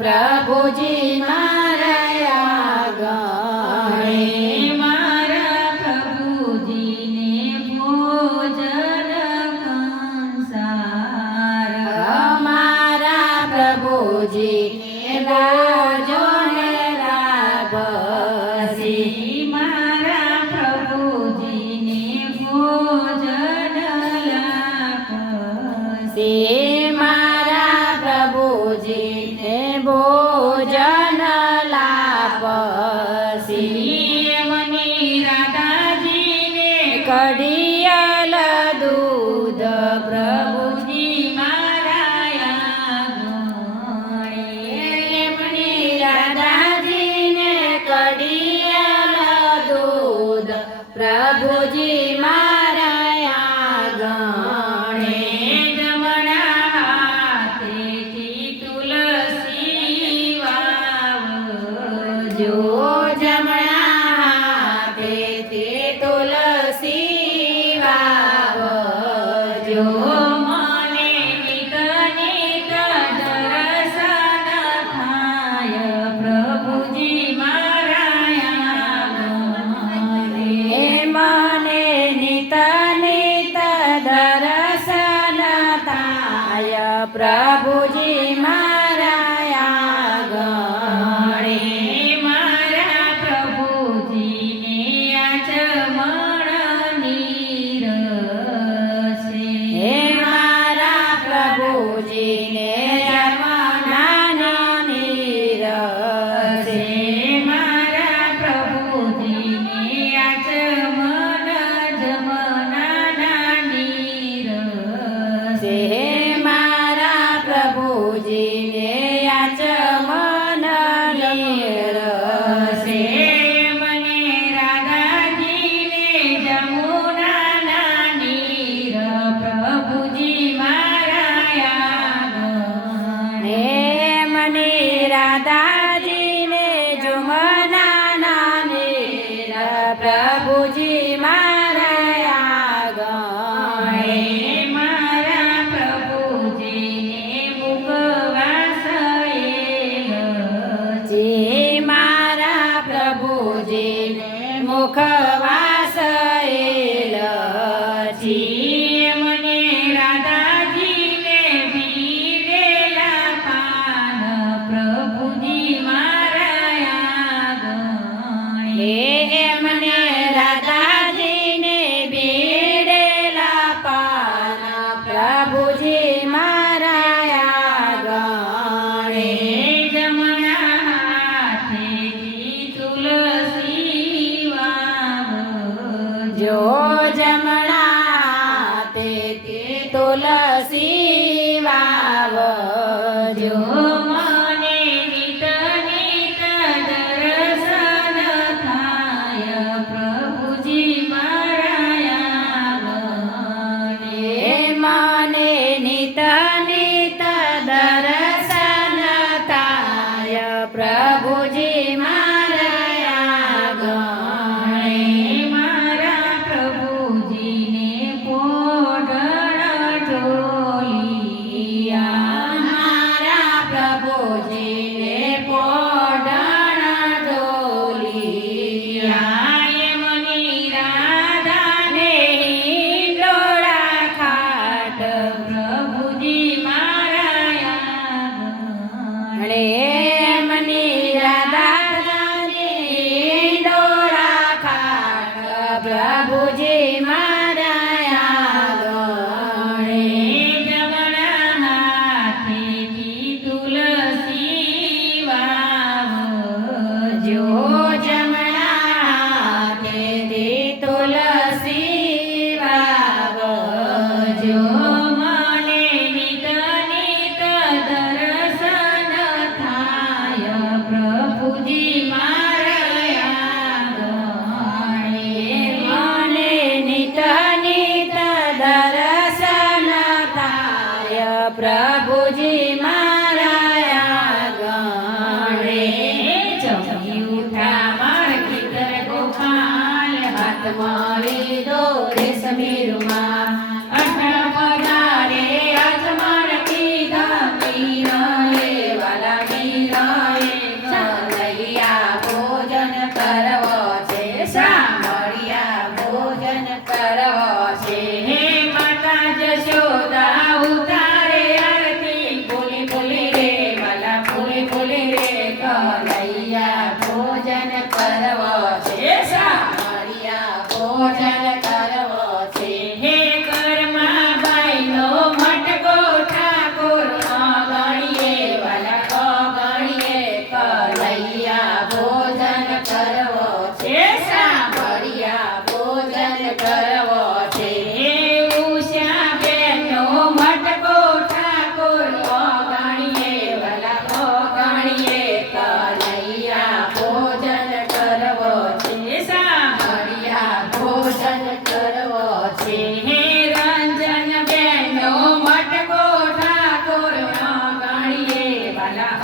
પ્રભુજી મારા આંગણે મારા પ્રભુજીને ભોજન કંસાર મારા પ્રભુજીને ભોજન લાભસી મારા પ્રભુજીને ભોજન લાભસી મારા પ્રભુજીને ભોજન લાભસી મને રાધાજીને કડિયલ દૂધ પ્રભુજી મારા આંગણે મને રાધાજીને કડિયલ દૂધ પ્રભુજી મારા આંગણે જમણા હાથેથી તુલસી વાવજો જમણા હાથેથી તુલસી વાવજો મને નિત નિત દર્શન થાય પ્રભુજી મારા આંગણે મને નિત નિત દર્શન થાય પ્રભુજી મારા આંગણે મારા પ્રભુજીને આચમણ નીરસે હે મારા પ્રભુજીને જમણા નીરસે મારા પ્રભુજીને આચમણ જમનાના નીરસે હે મારા પ્રભુજીને આચમન નીરસે મને રાધાજીને જમુનાના નીર પ્રભુજી મારા આંગણે હે મને રાધાજીને જમનાના નીર પ્રભુજી મારા આંગણે મારા પ્રભુજીને મુખવાસ જે મારા પ્રભુજીને મુખવાસ એલચી મને રાધાજીને ભીડેલા પાન પ્રભુજી મારા આંગણે હે મને રાધાજીને ભીડેલા પાન પ્રભુજી મારા આંગણે જમણા હાથેથી તુલસી વાવજો જો જમણા તે તુલસી વાવજો મને નિત નિત દર્શન થાય પ્રભુજી મારા આંગણે હે મને નિત નિત દર્શન થાય પ્રભુજી મારા આંગણે મારા પ્રભુજીને પોઢણ ઢોલિયા મારા પ્રભુજીને પોઢણ ઢોલિયા મને રાધાને ડોળા ખાટ પ્રભુજી મારા આંગણે મને રાધાને ડોળા ખાટ પ્રભુજી મારા આંગણે જમણા હાથેથી તુલસી વાવજો જમણા તે તુલસી વાવજો મને નિત નિત દર્શન થાય ભોજન કરવો છે. હે કર્મા બાઈનો મટકો ઠાકોર ગણીએ વાલા ગણીએ કનૈયા ભોજન કરવો છે. સાંભળ્યા ભોજન કરવો છે. હે ઉષા બેનનો મટકો ઠાકોર ગણીએ વાલા ગણીએ કનૈયા ભોજન કરવો છે. સાંભળ્યા ભોજન કરવો છે. હે રંજન બેનનો મટકો ઠાકોર ગણીએ વાલા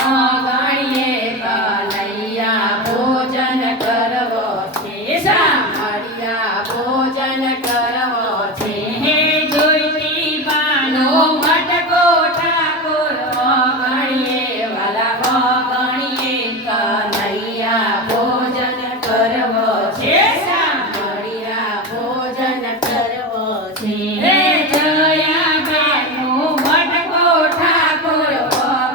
ગણીએ કનૈયા ભોજન કરવો છે. સાંભળ્યા ભોજન કરવો છે. હે જોઈતી બાનો મટકો ઠાકોર ગણીએ વાલા ગણીએ કનૈયા ભોજન કરવો છે. સાંભળ્યા ભોજન કરવો છે. હે જયા બેનનો મટકો ઠાકોર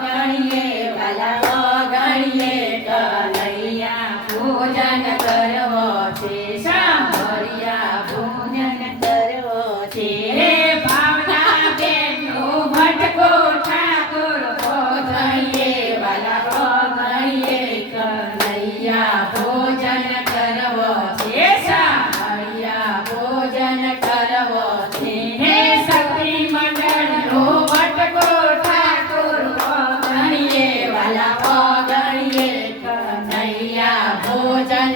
ગણીએ વાલા ગણીએ કનૈયા ભોજન કરવો છે. સાંભળ્યા ભોજન કરવો છે. હે ભાવના બેનનો મટકો ઠાકોર ગણીએ વાલા ગણીએ કનૈયા ભોજન કરવો છે. સાંભળ્યા ભોજન કરવો છે. હે શક્તિ મંડળનો મટકો ઠાકોર ગણીએ વાલા ગણીએ કનૈયા ભોજન